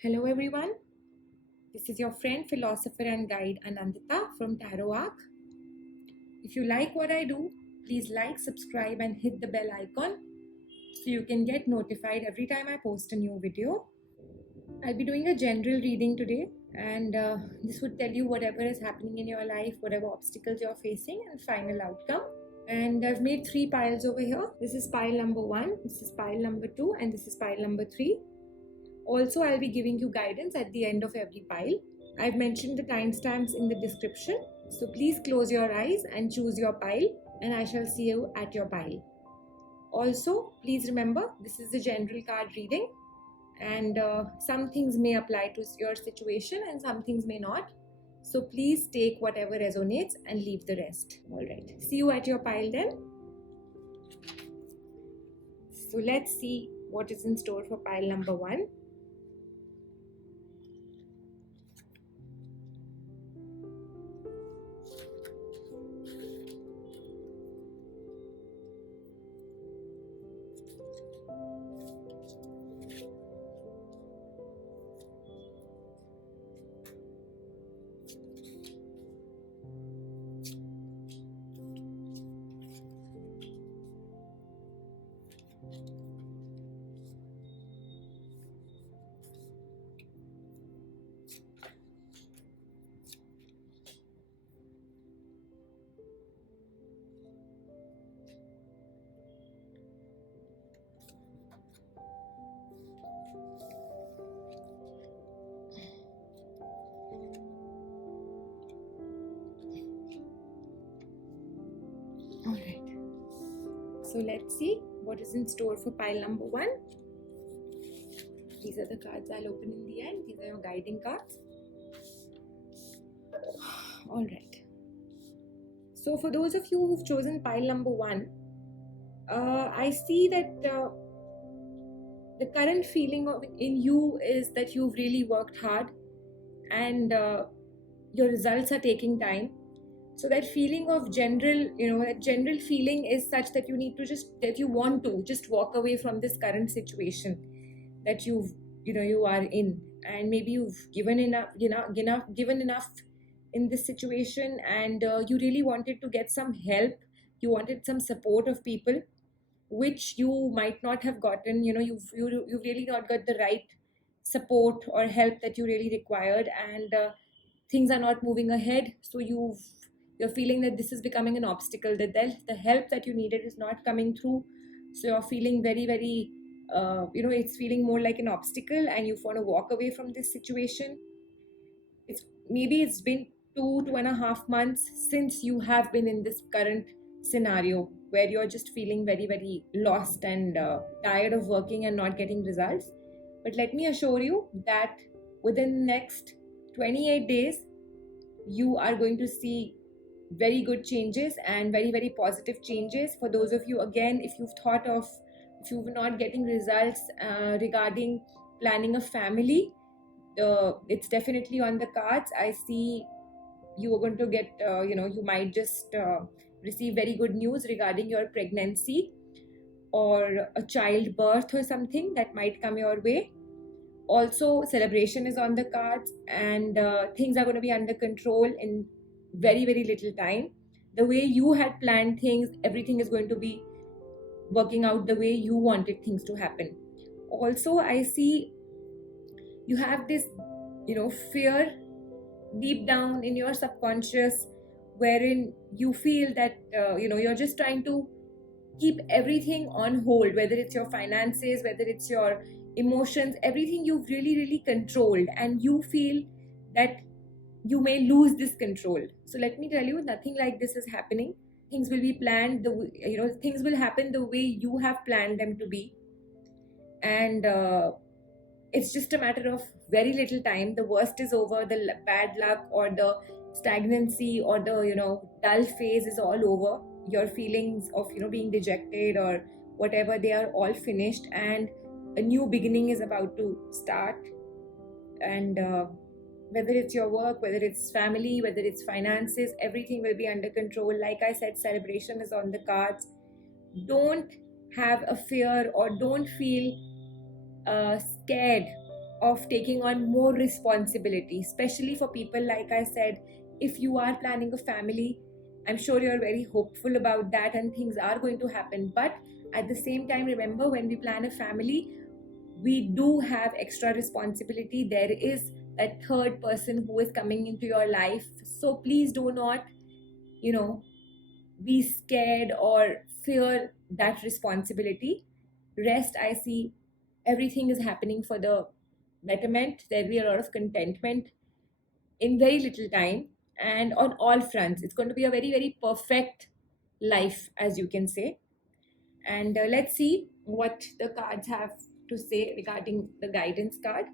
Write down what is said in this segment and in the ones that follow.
Hello everyone, this is your friend, philosopher and guide Anandita from Tarot Arc. If you like what I do, please like, subscribe and hit the bell icon so you can get notified every time I post a new video. I'll be doing a general reading today and this would tell you whatever is happening in your life, whatever obstacles you're facing and final outcome. And I've made 3 piles over here. This is pile number 1, this is pile number 2 and this is pile number 3. Also, I'll be giving you guidance at the end of every pile. I've mentioned the timestamps in the description. So please close your eyes and choose your pile and I shall see you at your pile. Also, please remember this is the general card reading and some things may apply to your situation and some things may not. So please take whatever resonates and leave the rest. Alright, see you at your pile then. So let's see what is in store for pile number 1. Alright, so let's see what is in store for pile number 1. These are the cards I'll open in the end. These are your guiding cards. Alright, so for those of you who've chosen pile number 1, I see that the current feeling in you is that you've really worked hard and your results are taking time. So that feeling of that general feeling is such that you want to just walk away from this current situation that you are in, and maybe you've given enough in this situation, and you really wanted to get some help. You wanted some support of people, which you might not have gotten. You've really not got the right support or help that you really required, and things are not moving ahead. So you're feeling that this is becoming an obstacle, that the help that you needed is not coming through. So you're feeling very, very, it's feeling more like an obstacle and you want to walk away from this situation. It's been 2.5 months since you have been in this current scenario where you're just feeling very, very lost and tired of working and not getting results. But let me assure you that within the next 28 days, you are going to see very good changes and very, very positive changes. For those of you, again, if you're not getting results regarding planning a family, it's definitely on the cards. I see you are going to get you might just receive very good news regarding your pregnancy or a childbirth or something that might come your way. Also, celebration is on the cards, and things are going to be under control in very, very little time. The way you had planned things, everything is going to be working out the way you wanted things to happen. Also, I see you have this fear deep down in your subconscious, wherein you feel that you're just trying to keep everything on hold, whether it's your finances, whether it's your emotions, everything you've really, really controlled, and you feel that you may lose this control. So let me tell you, nothing like this is happening. Things will be planned, things will happen the way you have planned them to be, and it's just a matter of very little time. The worst is over. The bad luck or the stagnancy or the dull phase is all over. Your feelings of being dejected or whatever, they are all finished, and a new beginning is about to start. And whether it's your work, whether it's family, whether it's finances, everything will be under control. Like I said, celebration is on the cards. Don't have a fear or don't feel scared of taking on more responsibility, especially for people, like I said, if you are planning a family. I'm sure you're very hopeful about that and things are going to happen. But at the same time, remember, when we plan a family, we do have extra responsibility. There is that third person who is coming into your life. So please do not, you know, be scared or fear that responsibility. Rest, I see everything is happening for the betterment. There'll be a lot of contentment in very little time, and on all fronts. It's going to be a very, very perfect life, as you can say. And let's see what the cards have to say regarding the guidance card.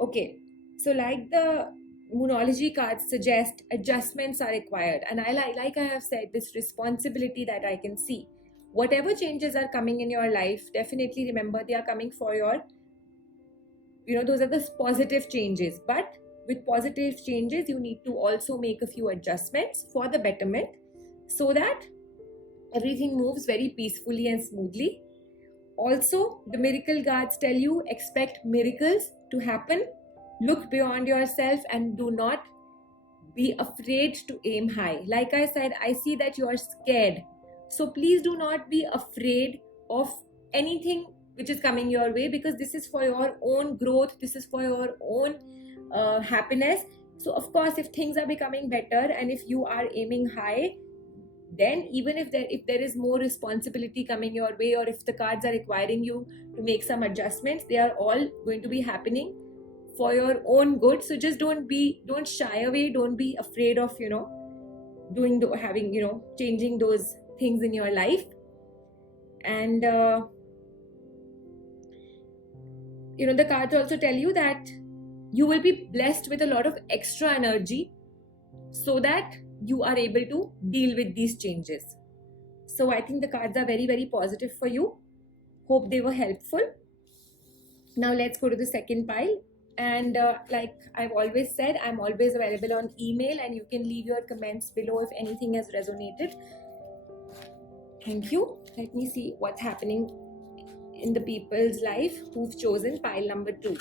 Okay, so like the Moonology cards suggest, adjustments are required. And like I have said, this responsibility that I can see. Whatever changes are coming in your life, definitely remember they are coming for your, those are the positive changes. But with positive changes, you need to also make a few adjustments for the betterment so that everything moves very peacefully and smoothly. Also, the miracle guards tell you, expect miracles to happen. Look beyond yourself and do not be afraid to aim high. Like I said, I see that you are scared. So please do not be afraid of anything which is coming your way, because this is for your own growth, this is for your own happiness. So of course, if things are becoming better and if you are aiming high, then even if there is more responsibility coming your way, or if the cards are requiring you to make some adjustments, they are all going to be happening for your own good. So just don't shy away, don't be afraid of changing those things in your life. And the cards also tell you that you will be blessed with a lot of extra energy so that you are able to deal with these changes. So I think the cards are very, very positive for you. Hope they were helpful. Now let's go to the second pile. And like I've always said, I'm always available on email, and you can leave your comments below if anything has resonated. Thank you. Let me see what's happening in the people's life who've chosen pile number 2.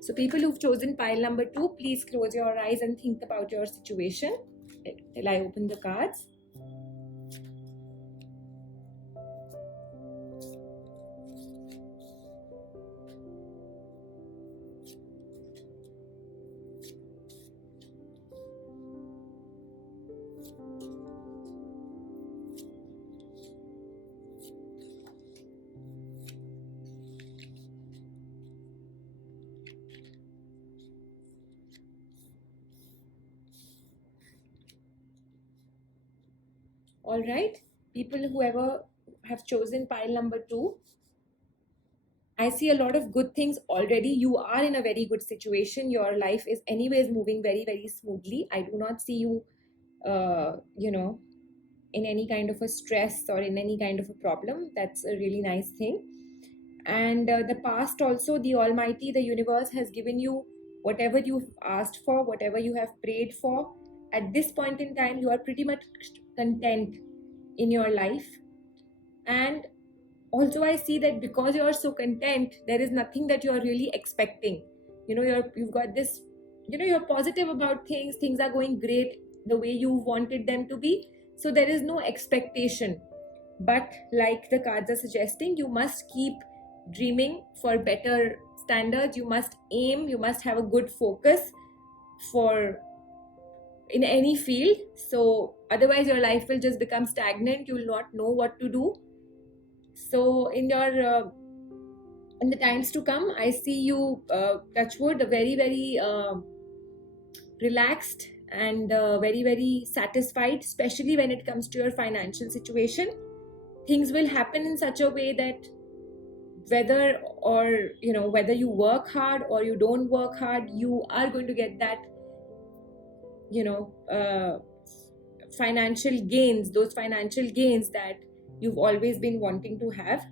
So people who've chosen pile number 2, please close your eyes and think about your situation till I open the cards. All right, people whoever have chosen pile number 2, I see a lot of good things already. You are in a very good situation. Your life is anyways moving very, very smoothly. I do not see you, in any kind of a stress or in any kind of a problem. That's a really nice thing. And the past also, the Almighty, the universe has given you whatever you've asked for, whatever you have prayed for. At this point in time, you are pretty much content in your life. And also I see that because you are so content, there is nothing that you are really expecting. You've got this, you're positive about things are going great the way you wanted them to be. So there is no expectation. But like the cards are suggesting, you must keep dreaming for better standards. You must aim, you must have a good focus in any field. So otherwise your life will just become stagnant. You will not know what to do. So in the times to come, I see you, touch wood, very, very relaxed and very, very satisfied, especially when it comes to your financial situation. Things will happen in such a way that whether you work hard or you don't work hard, you are going to get that financial gains, those financial gains that you've always been wanting to have.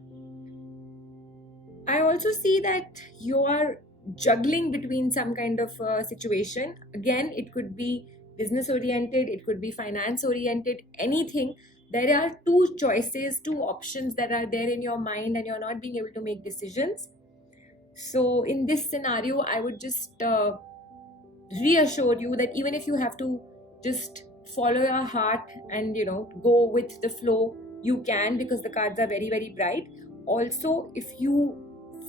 I also see that you are juggling between some kind of situation. Again, it could be business oriented, it could be finance oriented, anything. There are two choices, two options that are there in your mind, and you're not being able to make decisions. So in this scenario, I would just reassure you that even if you have to just follow your heart and go with the flow, you can, because the cards are very, very bright. Also, if you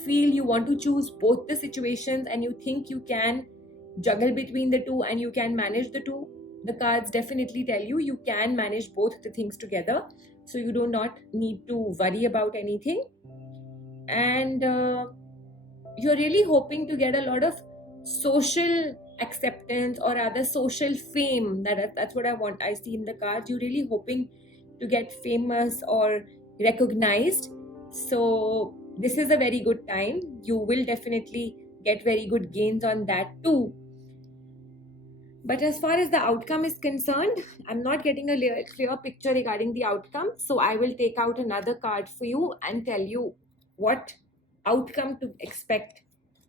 feel you want to choose both the situations and you think you can juggle between the two and you can manage the two, the cards definitely tell you you can manage both the things together. So you do not need to worry about anything. And you're really hoping to get a lot of social acceptance, or rather social fame. That's what I see in the cards. You're really hoping to get famous or recognized. So this is a very good time. You will definitely get very good gains on that too. But as far as the outcome is concerned, I'm not getting a clear picture regarding the outcome. So I will take out another card for you and tell you what outcome to expect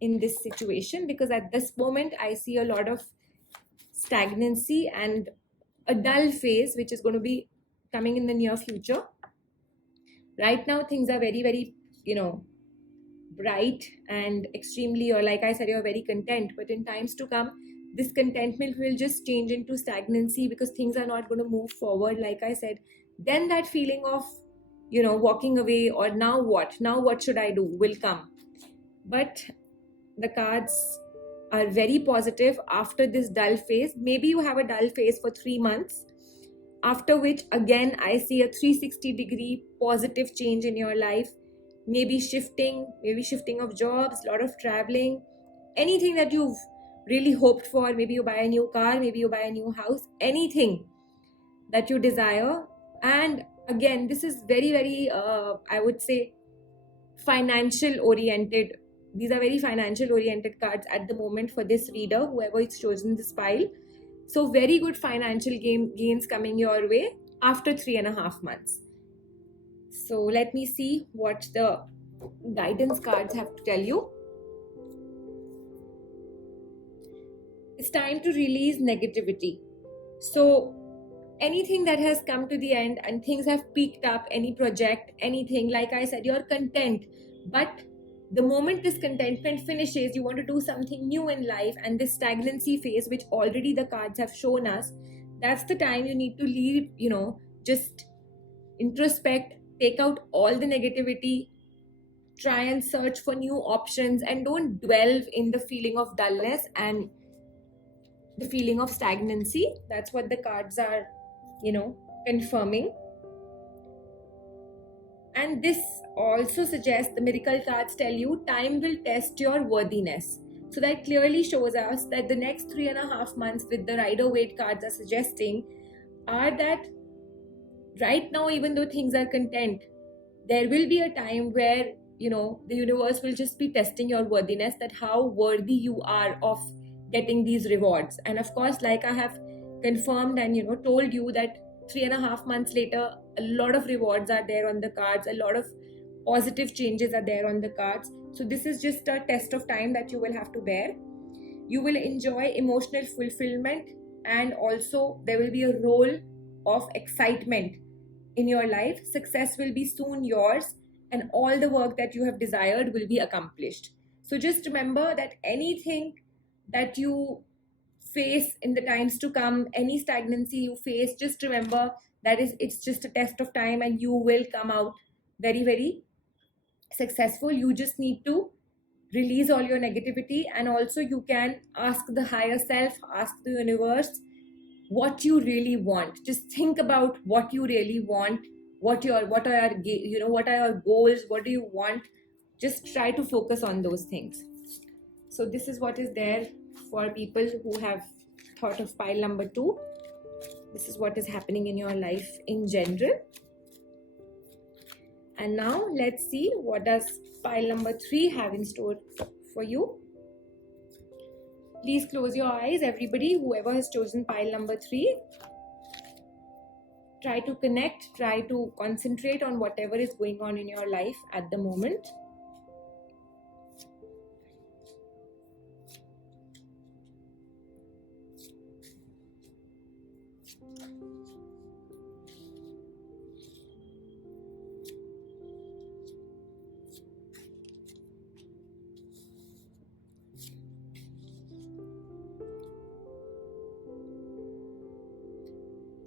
in this situation, because at this moment I see a lot of stagnancy and a dull phase which is going to be coming in the near future. Right now things are very, very bright and extremely, or like I said, you're very content. But in times to come, this contentment will just change into stagnancy because things are not going to move forward, like I said. Then that feeling of walking away, or now what should I do, will come. But the cards are very positive after this dull phase. Maybe you have a dull phase for 3 months, after which again I see a 360-degree positive change in your life. Maybe shifting of jobs, a lot of traveling, anything that you've really hoped for. Maybe you buy a new car, maybe you buy a new house, anything that you desire. And again, this is very, very I would say financial oriented. These are very financial oriented cards at the moment for this reader, whoever is chosen this pile. So very good financial gains coming your way after 3.5 months. So let me see what the guidance cards have to tell you. It's time to release negativity. So anything that has come to the end and things have peaked up, any project, anything, like I said, you're content. But the moment this contentment finishes, you want to do something new in life, and this stagnancy phase, which already the cards have shown us, that's the time you need to leave, just introspect, take out all the negativity, try and search for new options, and don't dwell in the feeling of dullness and the feeling of stagnancy. That's what the cards are confirming. And this also suggests, the miracle cards tell you, time will test your worthiness. So that clearly shows us that the next 3.5 months, with the Rider-Waite cards are suggesting, are that right now, even though things are content, there will be a time where the universe will just be testing your worthiness, that how worthy you are of getting these rewards. And of course, like I have confirmed and told you, that 3.5 months later, a lot of rewards are there on the cards, a lot of positive changes are there on the cards. So this is just a test of time that you will have to bear. You will enjoy emotional fulfillment, and also there will be a role of excitement in your life. Success will be soon yours, and all the work that you have desired will be accomplished. So just remember that anything that you face in the times to come, any stagnancy you face, just remember that it's just a test of time, and you will come out very, very successful. You just need to release all your negativity, and also you can ask the higher self, ask the universe what you really want. Just think about what you really want, what are your goals, what do you want. Just try to focus on those things. So this is what is there for people who have thought of pile number 2. This is what is happening in your life in general. And now let's see what does pile number 3 have in store for you. Please close your eyes, everybody, whoever has chosen pile number 3. Try to connect, try to concentrate on whatever is going on in your life at the moment.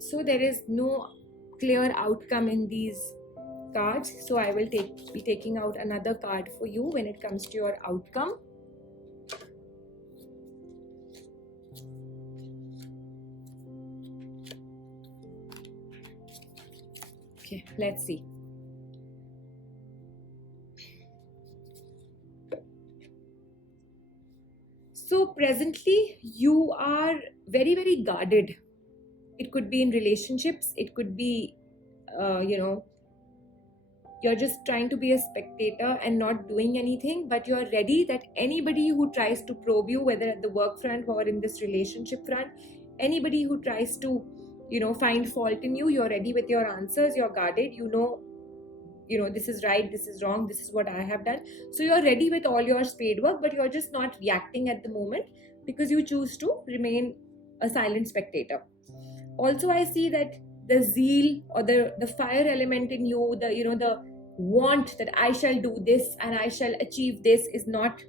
So there is no clear outcome in these cards, so I will be taking out another card for you when it comes to your outcome. Okay, let's see. So presently you are very, very guarded. It could be in relationships, it could be you're just trying to be a spectator and not doing anything, but you're ready that anybody who tries to probe you, whether at the work front or in this relationship front, anybody who tries to find fault in you, you're ready with your answers, you're guarded, this is right, this is wrong, this is what I have done. So you're ready with all your spade work, but you're just not reacting at the moment because you choose to remain a silent spectator. Also, I see that the zeal or the fire element in you, the want that I shall do this and I shall achieve this is not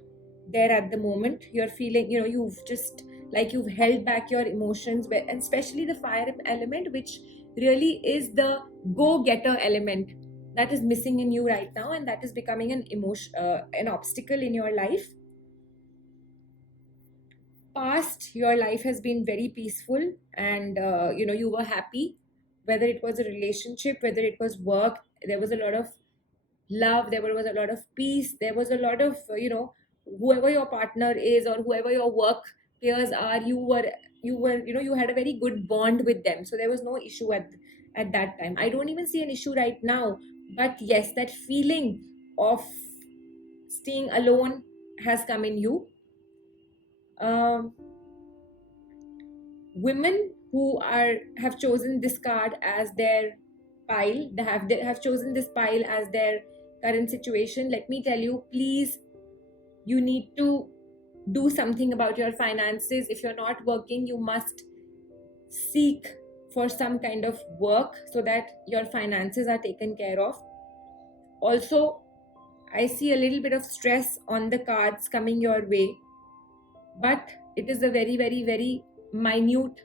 there at the moment. You're feeling, you've just like you've held back your emotions, and especially the fire element, which really is the go-getter element that is missing in you right now, and that is becoming an obstacle in your life. Past, your life has been very peaceful, and you were happy, whether it was a relationship, whether it was work. There was a lot of love, there was a lot of peace, there was a lot of whoever your partner is or whoever your work peers are, you had a very good bond with them, so there was no issue at that time. I don't even see an issue right now, but yes, that feeling of staying alone has come in you. Women who have chosen this card as their pile, they have chosen this pile as their current situation. Let me tell you, please, you need to do something about your finances. If you're not working, you must seek for some kind of work so that your finances are taken care of. Also, I see a little bit of stress on the cards coming your way, but it is a very, very, very minute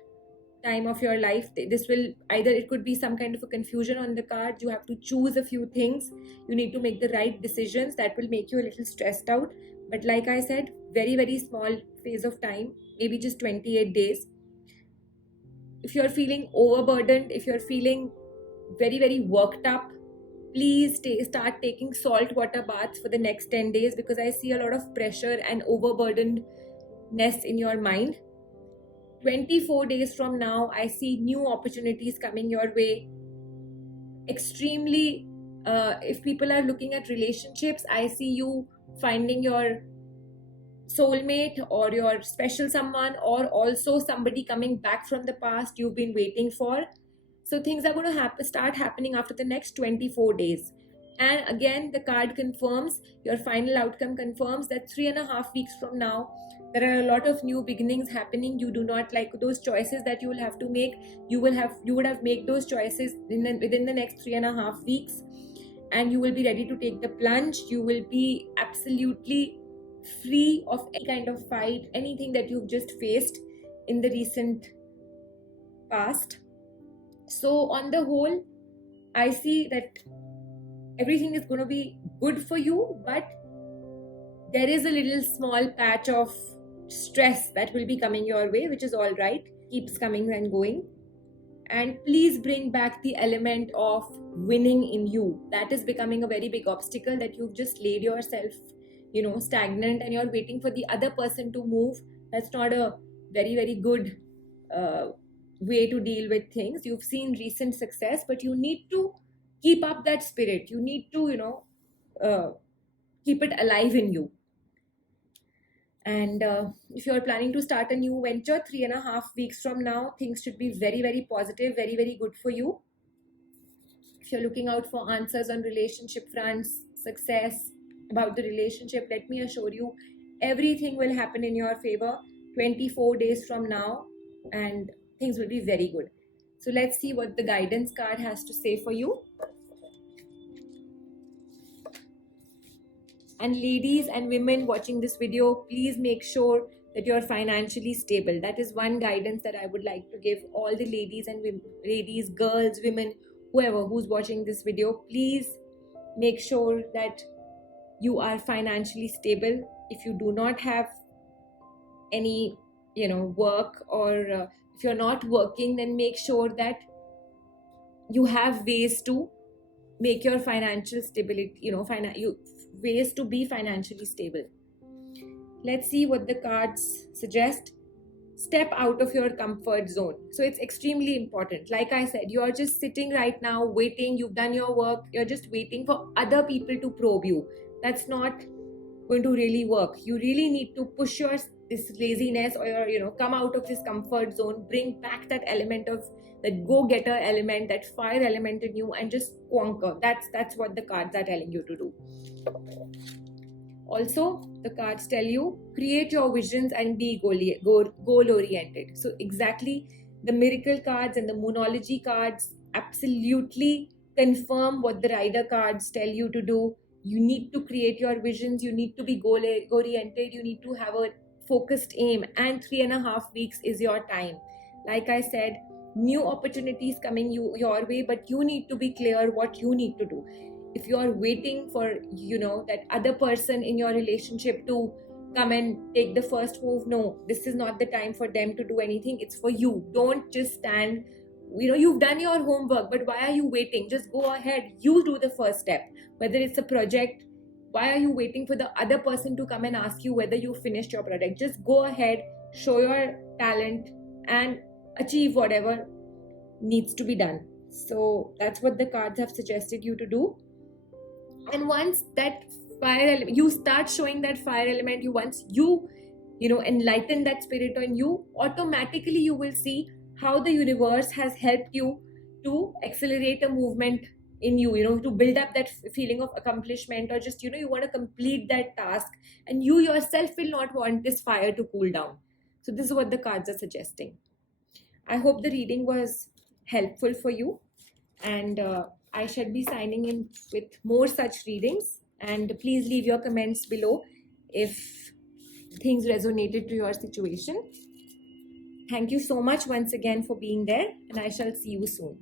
time of your life. This will either, it could be some kind of a confusion on the card, you have to choose a few things, you need to make the right decisions, that will make you a little stressed out. But like I said, very, very small phase of time, maybe just 28 days. If you're feeling overburdened, if you're feeling very, very worked up, please start taking salt water baths for the next 10 days, because I see a lot of pressure and overburdenedness in your mind. 24 days from now, I see new opportunities coming your way. Extremely, if people are looking at relationships, I see you finding your soulmate or your special someone, or also somebody coming back from the past you've been waiting for. So things are going to start happening after the next 24 days. And again, the card confirms, your final outcome confirms that 3.5 weeks from now, there are a lot of new beginnings happening. You do not like those choices that you will have to make. You would have made those choices within the next 3.5 weeks, and you will be ready to take the plunge. You will be absolutely free of any kind of fight, anything that you've just faced in the recent past. So on the whole, I see that everything is going to be good for you, but there is a little small patch of stress that will be coming your way, which is all right, keeps coming and going. And please bring back the element of winning in you. That is becoming a very big obstacle, that you've just laid yourself stagnant and you're waiting for the other person to move. That's not a very, very good way to deal with things. You've seen recent success, but you need to keep up that spirit. You need to keep it alive in you. And if you're planning to start a new venture 3.5 weeks from now, things should be very, very positive, very, very good for you. If you're looking out for answers on relationship fronts, success about the relationship, let me assure you, everything will happen in your favor 24 days from now, and things will be very good. So let's see what the guidance card has to say for you. And ladies and women watching this video, please make sure that you're financially stable. That is one guidance that I would like to give all the ladies and ladies, girls, women, whoever who's watching this video. Please make sure that you are financially stable. If you do not have any work, or if you're not working, then make sure that you have ways to make your financial stability, ways to be financially stable. Let's see what the cards suggest. Step out of your comfort zone. So it's extremely important. Like I said, you are just sitting right now waiting. You've done your work. You're just waiting for other people to probe you. That's not going to really work. You really need to push this laziness, or come out of this comfort zone, bring back that element of that go-getter element, that fire element in you, and just conquer. That's what the cards are telling you to do. Also, the cards tell you, create your visions and be goal oriented. So exactly, the miracle cards and the moonology cards absolutely confirm what the rider cards tell you to do. You need to create your visions. You need to be goal oriented. You need to have a focused aim, and 3.5 weeks is your time. Like I said, new opportunities coming your way, but you need to be clear what you need to do. If you're waiting for that other person in your relationship to come and take the first move, no, this is not the time for them to do anything. It's for you. Don't just stand. You've done your homework, but why are you waiting? Just go ahead. You do the first step. Whether it's a project, why are you waiting for the other person to come and ask you whether you finished your project? Just go ahead, show your talent, and achieve whatever needs to be done. So that's what the cards have suggested you to do. And once that fire element, you start showing that fire element, once you enlighten that spirit on you, automatically you will see how the universe has helped you to accelerate a movement in you, to build up that feeling of accomplishment, or just you want to complete that task, and you yourself will not want this fire to cool down. So this is what the cards are suggesting. I hope the reading was helpful for you, and I shall be signing in with more such readings. And please leave your comments below if things resonated to your situation. Thank you so much once again for being there, and I shall see you soon.